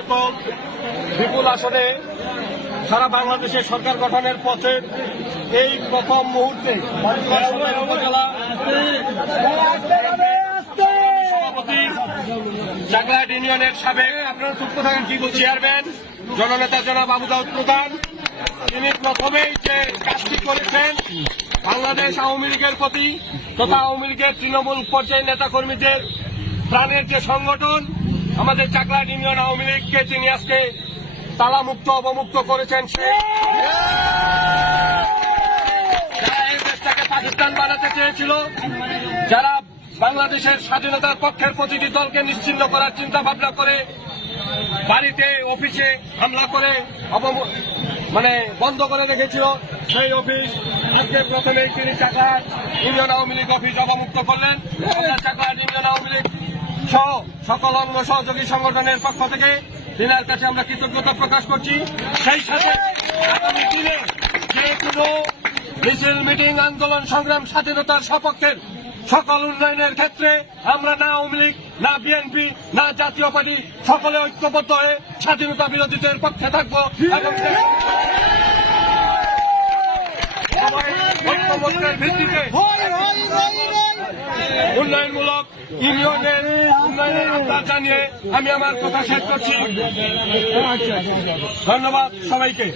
এবং বিপুল আসনে সারা বাংলাদেশের সরকার গঠনের পথে এই প্রথম মুহূর্তে উপজেলা সভাপতি চাকলাহাট ইউনিয়নের সাবেক আপনারা চুপ থাকেন কি চেয়ারম্যান জননেতা জনাব আবু দাউদ প্রধান, তিনি প্রথমেই যে কাজটি করেছেন বাংলাদেশ আওয়ামী লীগের প্রতি তথা আওয়ামী লীগের তৃণমূল পর্যায়ের নেতাকর্মীদের প্রাণের যে সংগঠন আমাদের চাকলাহাট ইউনিয়ন আওয়ামী লীগকে তিনি আজকে তালামুক্ত অবমুক্ত করেছেন। যারা এই দেশটাকে পাকিস্তান বানাতে চেয়েছিল, যারা বাংলাদেশের স্বাধীনতার পক্ষের প্রতিটি দলকে নিশ্চিহ্ন করার চিন্তা ভাবনা করে বাড়িতে অফিসে হামলা করে বন্ধ করে রেখেছিল, সেই অফিস আজকে প্রথমেই তিনি চাকলাহাট ইউনিয়ন আওয়ামী লীগ অফিস অবমুক্ত করলেন। চাকলাহাট ইউনিয়ন আওয়ামী লীগ সহ সকল অঙ্গ সহযোগী সংগঠনের পক্ষ থেকে তিনার কাছে আমরা কৃতজ্ঞতা প্রকাশ করছি। সেই সাথে আগামী দিনে যে কোনো মিছিল মিটিং আন্দোলন সংগ্রাম স্বাধীনতার সপক্ষের সকল উন্নয়নের ক্ষেত্রে আমরা না আওয়ামী লীগ না বিএনপি না জাতীয় পার্টি সকলে ঐক্যবদ্ধ হয়ে স্বাধীনতা বিরোধীদের পক্ষে থাকবো এবং ঐক্যবদ্ধের ভিত্তিতে উন্নয়নমূলক ইউনিয়নের উন্নয়নের আহ্বান জানিয়ে আমি আমার কথা শেষ করছি। ধন্যবাদ সবাইকে।